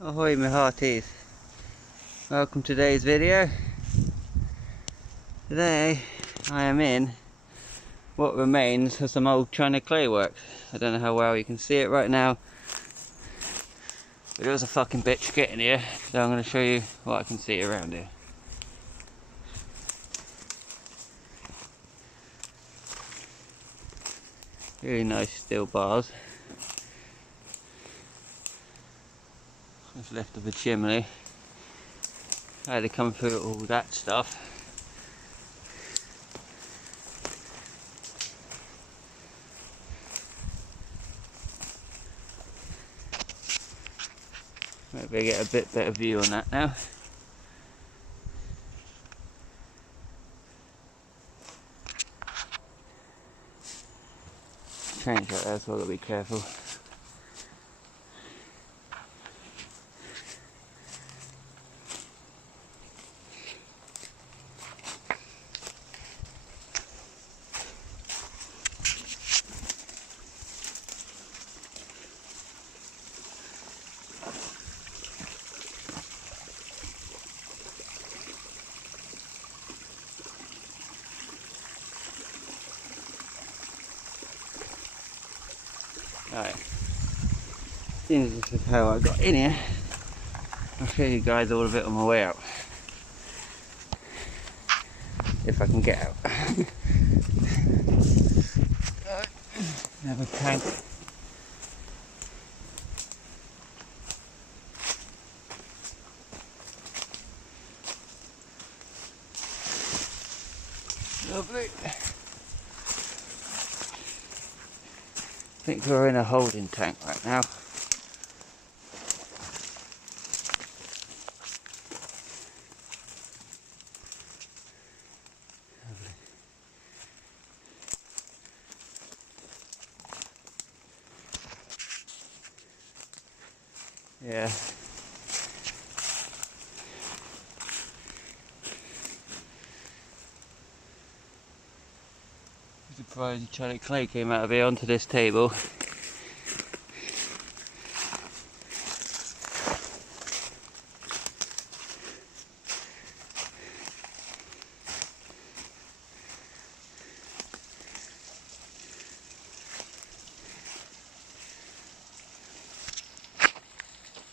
Ahoy my hearties, welcome to today's video. Today I am in what remains of some old China clay work. I don't know how well you can see it right now, but it was a fucking bitch getting here, so I'm going to show you what I can see around here. Really nice steel bars. What's left of the chimney. I had to come through all that stuff. Maybe I get a bit better view on that now. Change like that, so I've got to be careful. Right, seeing as this is how I got in here, I'll show you guys all of it on my way out. If I can get out. Have a tank. Lovely. I think we're in a holding tank right now. Yeah. I'm surprised Charlie Clay came out of here onto this table.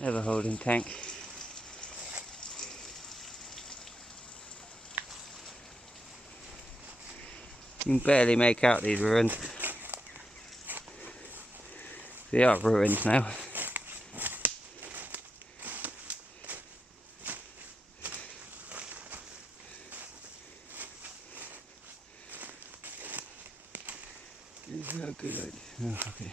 Another holding tank. You can barely make out these ruins. They are ruins now. Is that a good idea? Oh, okay.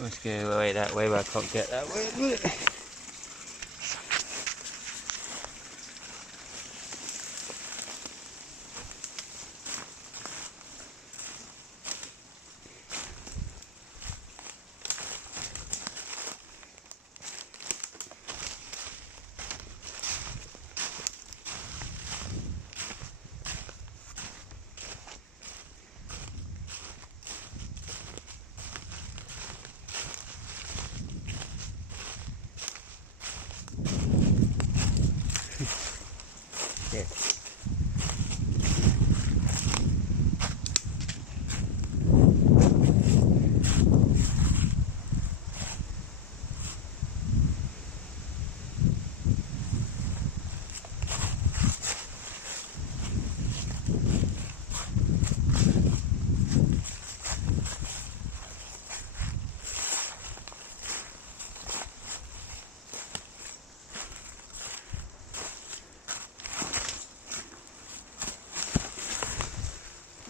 Let's go away that way, but I can't get that way. Yeah.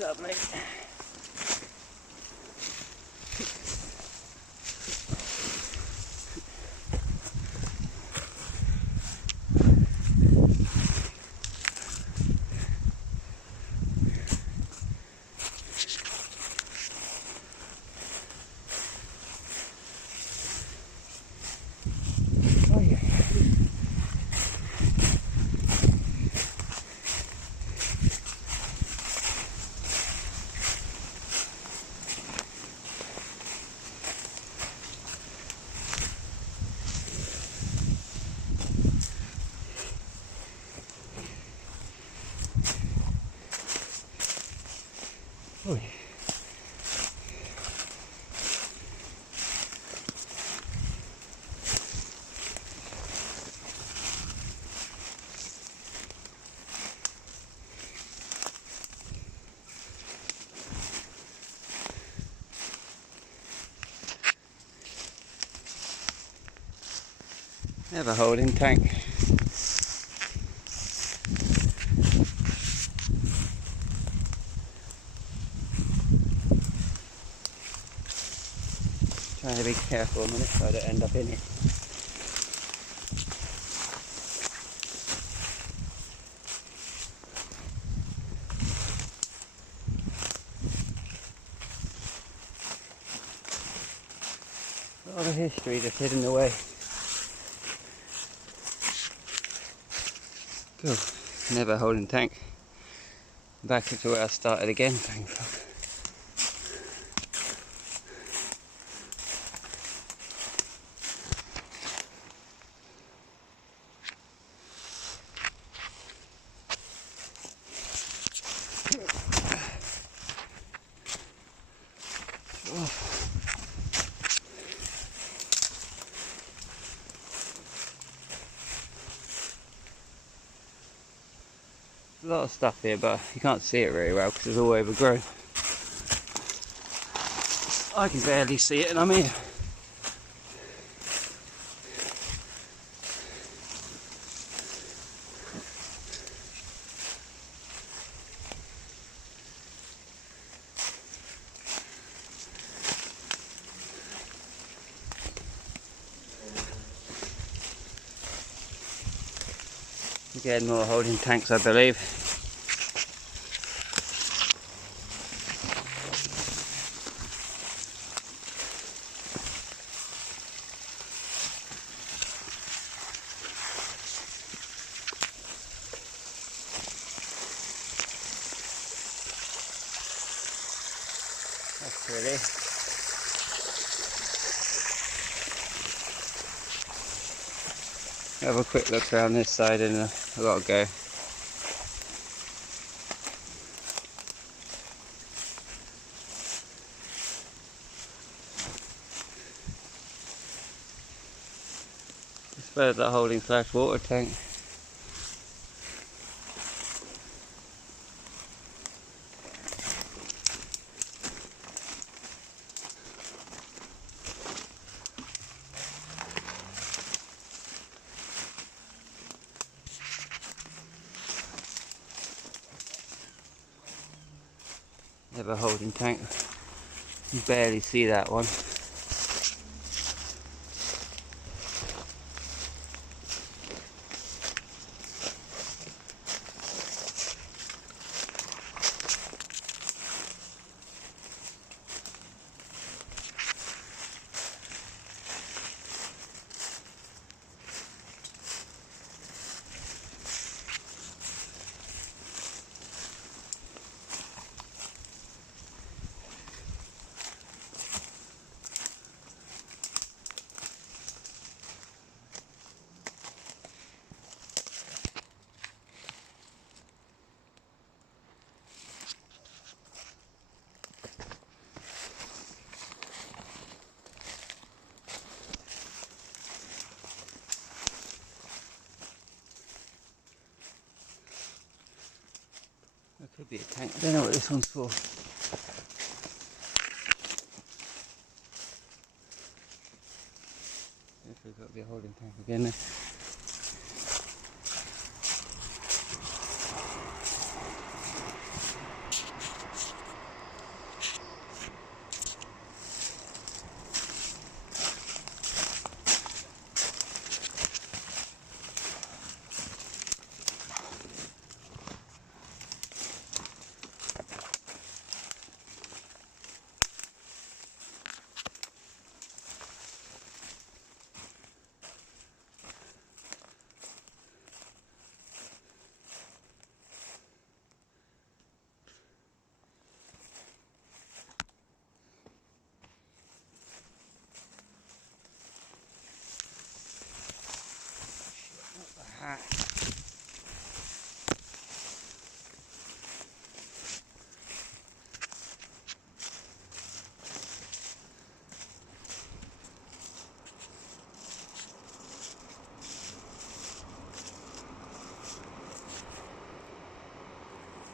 Lovely. Oi. Never holding tank. Trying to be careful a minute so I don't end up in it. A lot of history just hidden away. Cool. Never holding tank. Back to where I started again. Thank fuck. A lot of stuff here, but you can't see it very well because it's all overgrown. I can barely see it and I'm here. Again, more holding tanks, I believe. That's pretty. Have a quick look around this side and I've got to go. I suppose that holding / water tank. Never holding tank. You barely see that one. That could be a tank. I don't know what this one's for. If we've got to be a holding tank again then.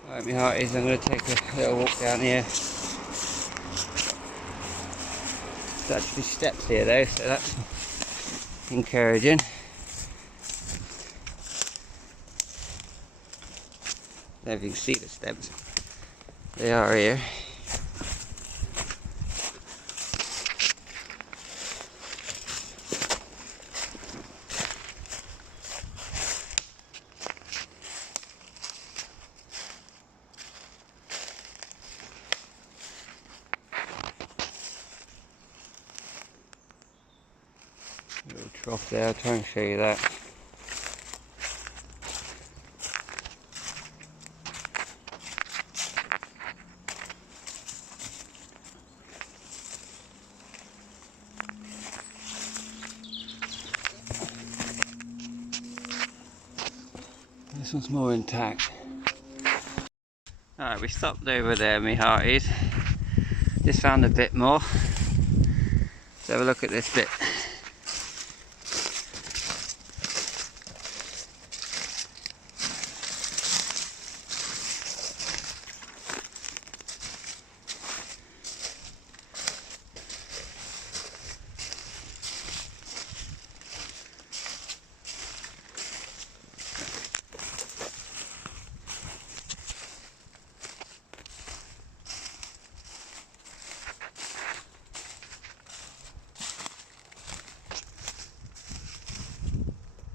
Alright, my hearties, I'm going to take a little walk down here. There's actually steps here though, so that's encouraging. I don't know if you can see the steps. They are here. Little trough there, I'll try and show you that. This one's more intact. Alright, we stopped over there, me hearties. Just found a bit more. Let's have a look at this bit.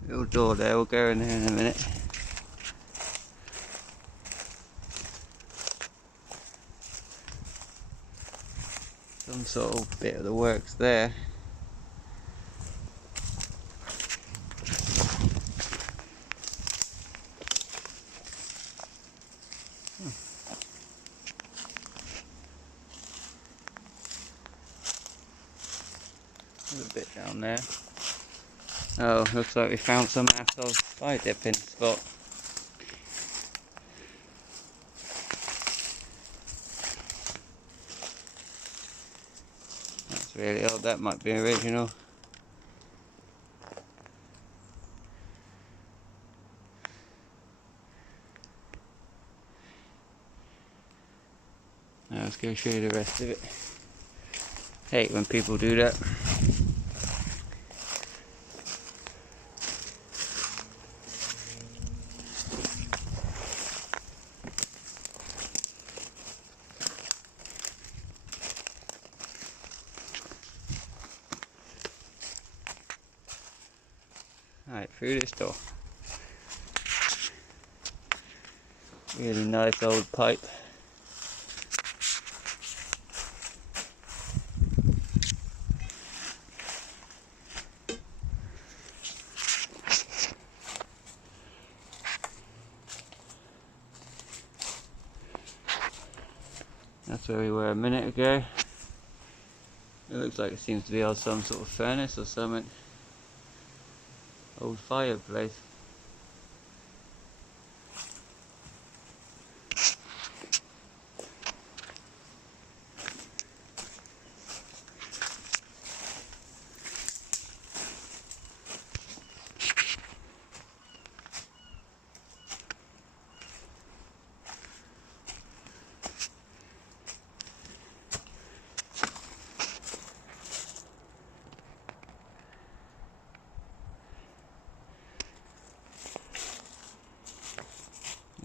Little door there, we'll go in there in a minute. Some sort of bit of the works there. There's a bit down there. Oh, looks like we found some asshole fly dipping spot. That's really odd, that might be original. Now let's go show you the rest of it. Hate when people do that. Right, through this door. Really nice old pipe. That's where we were a minute ago. It looks like it seems to be on some sort of furnace or something. Old fireplace.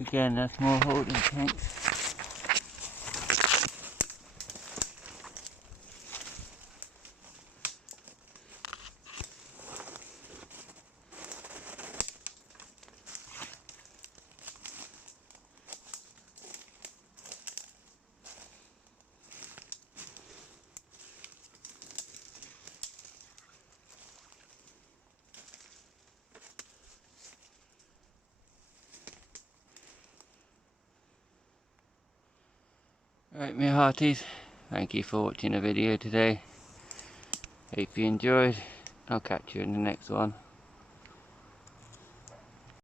Again, that's more holding tanks. Right, my hearties, thank you for watching the video today. Hope you enjoyed. I'll catch you in the next one.